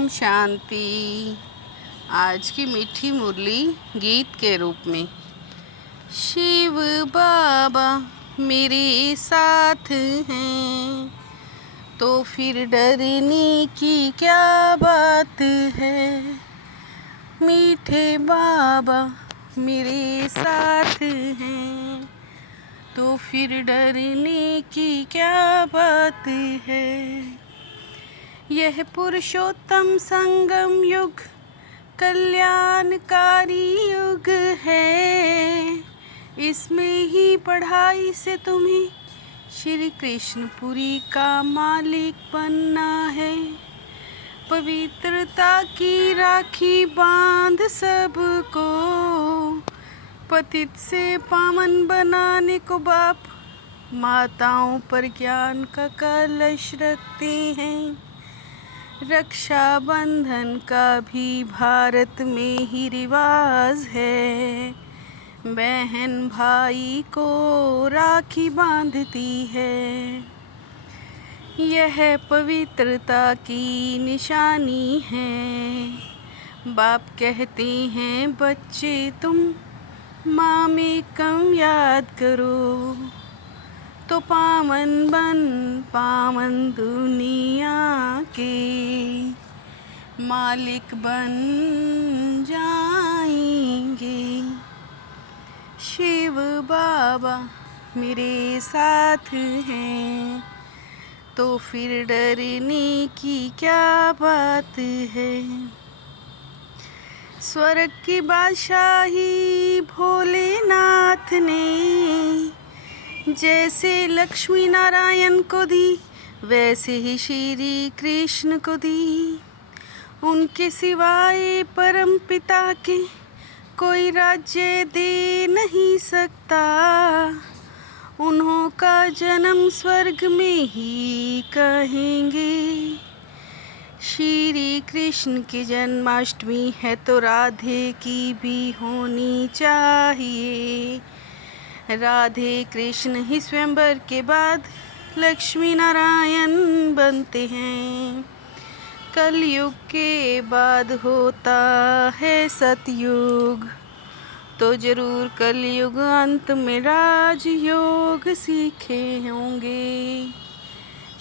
ओम शांति। आज की मीठी मुरली गीत के रूप में। शिव बाबा मेरे साथ हैं तो फिर डरने की क्या बात है। मीठे बाबा मेरे साथ हैं तो फिर डरने की क्या बात है। यह पुरुषोत्तम संगम युग कल्याणकारी युग है। इसमें ही पढ़ाई से तुम्हें श्री कृष्णपुरी का मालिक बनना है। पवित्रता की राखी बांध सबको, पतित से पावन बनाने को बाप माताओं पर ज्ञान का कलश रखते हैं। रक्षाबंधन का भी भारत में ही रिवाज है। बहन भाई को राखी बांधती है। यह पवित्रता की निशानी है। बाप कहते हैं बच्चे तुम माँ में कम याद करो तो पावन दुनिया के मालिक बन जाएंगे। शिव बाबा मेरे साथ हैं तो फिर डरने की क्या बात है। स्वर्ग की बादशाही भोलेनाथ ने जैसे लक्ष्मी नारायण को दी, वैसे ही श्री कृष्ण को दी। उनके सिवाय परम पिता के कोई राज्य दे नहीं सकता। उन्हों का जन्म स्वर्ग में ही कहेंगे। श्री कृष्ण की जन्माष्टमी है तो राधे की भी होनी चाहिए। राधे कृष्ण ही स्वयंवर के बाद लक्ष्मी नारायण बनते हैं। कलयुग के बाद होता है सतयुग, तो जरूर कलयुग अंत में राजयोग सीखे होंगे।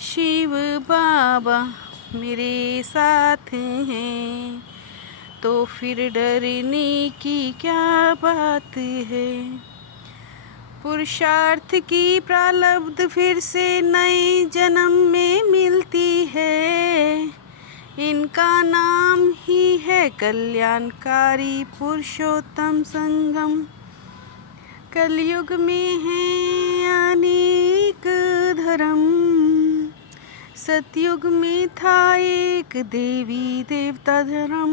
शिव बाबा मेरे साथ हैं तो फिर डरने की क्या बात है। पुरुषार्थ की प्रारब्ध फिर से नए जन्म में मिलती है। इनका नाम ही है कल्याणकारी पुरुषोत्तम संगम। कलयुग में है अनेक धर्म, सतयुग में था एक देवी देवता धर्म।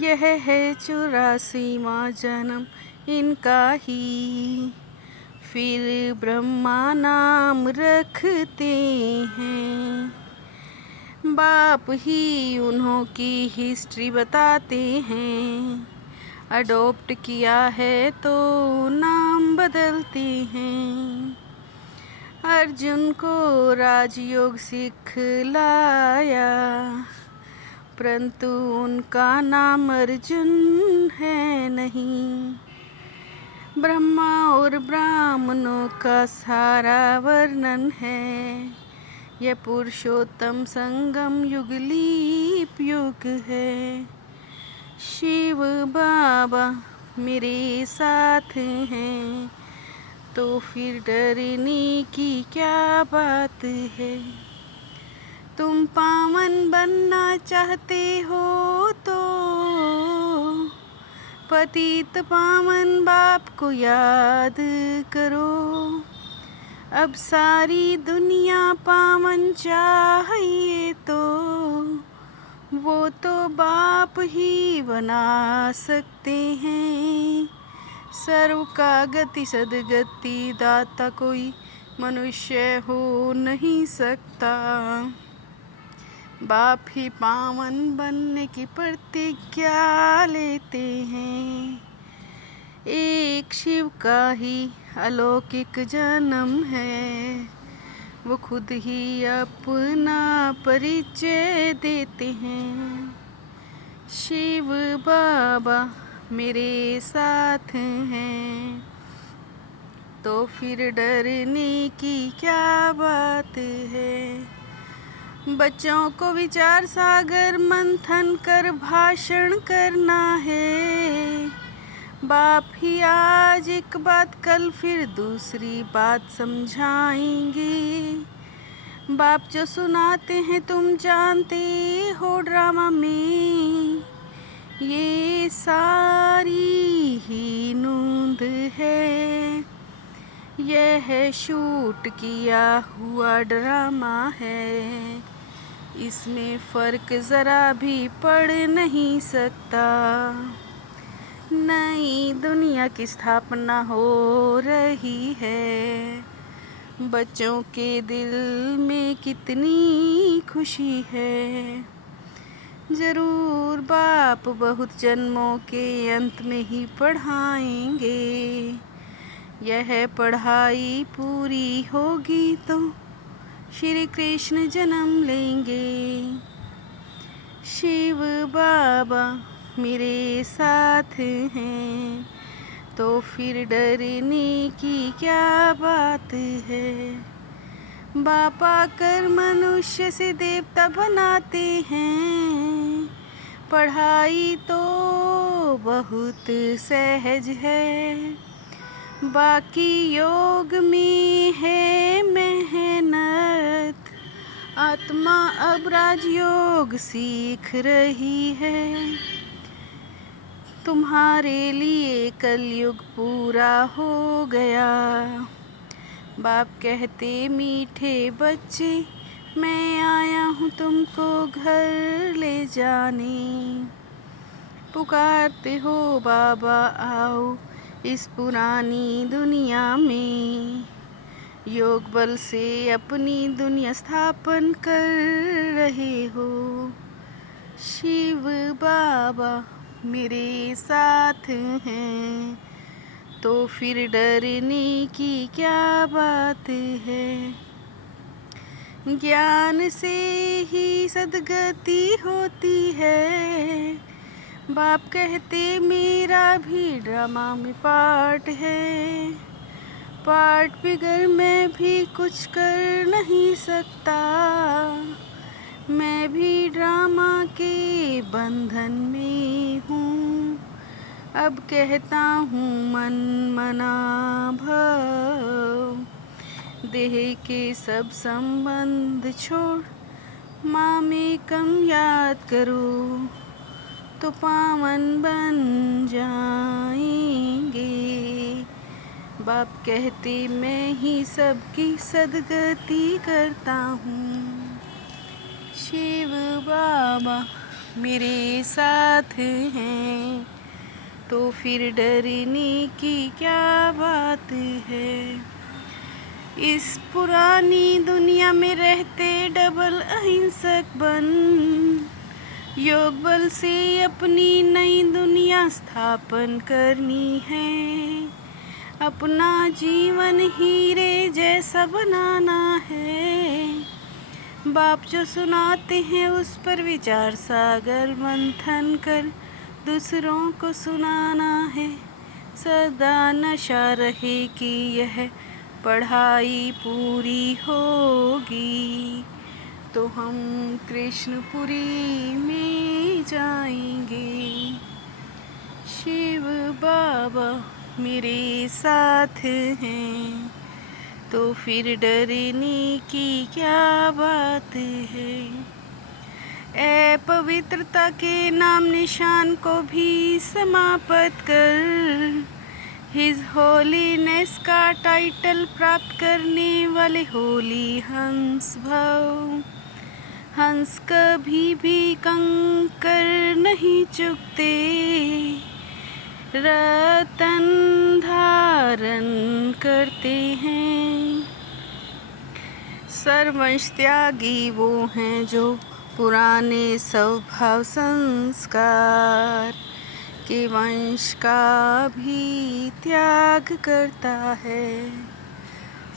यह है 84वां जन्म इनका ही, फिर ब्रह्मा नाम रखते हैं। बाप ही उन्हों की हिस्ट्री बताते हैं। अडॉप्ट किया है तो नाम बदलते हैं। अर्जुन को राजयोग सिखलाया, परंतु उनका नाम अर्जुन है नहीं। ब्रह्मा और ब्राह्मणों का सारा वर्णन है। यह पुरुषोत्तम संगम युग लीप युग है। शिव बाबा मेरे साथ हैं तो फिर डरने की क्या बात है। तुम पावन बनना चाहते हो तो पतित पावन बाप को याद करो। अब सारी दुनिया पावन चाहिए तो वो तो बाप ही बना सकते हैं। सर्व का गति सदगति दाता कोई मनुष्य हो नहीं सकता। बाप ही पावन बनने की प्रतिज्ञा लेते हैं। एक शिव का ही अलौकिक जन्म है। वो खुद ही अपना परिचय देते हैं। शिव बाबा मेरे साथ हैं, तो फिर डरने की क्या बात है। बच्चों को विचार सागर मंथन कर भाषण करना है। बाप ही आज एक बात कल फिर दूसरी बात समझाएंगे। बाप जो सुनाते हैं तुम जानते हो ड्रामा में, ये सारी ही नूंद है। यह शूट किया हुआ ड्रामा है, इसमें फ़र्क ज़रा भी पड़ नहीं सकता। नई दुनिया की स्थापना हो रही है, बच्चों के दिल में कितनी खुशी है। ज़रूर बाप बहुत जन्मों के अंत में ही पढ़ाएंगे। यह पढ़ाई पूरी होगी तो श्री कृष्ण जन्म लेंगे। शिव बाबा मेरे साथ हैं, तो फिर डरने की क्या बात है। बाप आकर मनुष्य से देवता बनाते हैं, पढ़ाई तो बहुत सहज है। बाकी योग में है मेहनत, आत्मा अब राजयोग सीख रही है। तुम्हारे लिए कलयुग पूरा हो गया। बाप कहते मीठे बच्चे मैं आया हूँ तुमको घर ले जाने। पुकारते हो बाबा आओ इस पुरानी दुनिया में, योग बल से अपनी दुनिया स्थापन कर रहे हो। शिव बाबा मेरे साथ हैं, तो फिर डरने की क्या बात है। ज्ञान से ही सद्गति होती है। बाप कहते मेरा भी ड्रामा में पार्ट है। पार्ट बिगर मैं भी कुछ कर नहीं सकता। मैं भी ड्रामा के बंधन में हूँ। अब कहता हूँ मन मना भव, देह के सब संबंध छोड़ माँ में कम याद करो, तो पावन बन जाएंगे। बाप कहते मैं ही सबकी सद्गति करता हूँ। शिव बाबा मेरे साथ हैं, तो फिर डरने की क्या बात है। इस पुरानी दुनिया में रहते डबल अहिंसक बन, योग बल से अपनी नई दुनिया स्थापन करनी है। अपना जीवन हीरे जैसा बनाना है। बाप जो सुनाते हैं उस पर विचार सागर मंथन कर दूसरों को सुनाना है। सदा नशा रहे कि यह पढ़ाई पूरी होगी, तो हम कृष्णपुरी में जाएंगे। शिव बाबा मेरे साथ हैं, तो फिर डरने की क्या बात है। ए पवित्रता के नाम निशान को भी समाप्त कर, हिज होलीनेस का टाइटल प्राप्त करने वाले होली हंस भव। हंस कभी भी कंकर नहीं चुकते, रतन धारण करते हैं। सर्वंश त्यागी वो हैं जो पुराने स्वभाव संस्कार के वंश का भी त्याग करता है।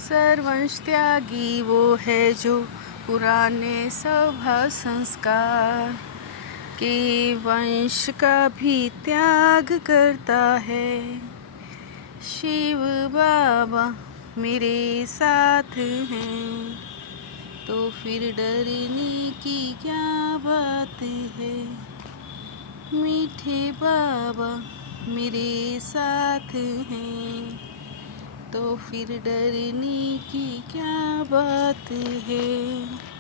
सर्वंश त्यागी वो है जो पुराने स्वभाव संस्कार के वंश का भी त्याग करता है। शिव बाबा मेरे साथ हैं, तो फिर डरने की क्या बात है। मीठे बाबा मेरे साथ हैं, तो फिर डरने की क्या बात है।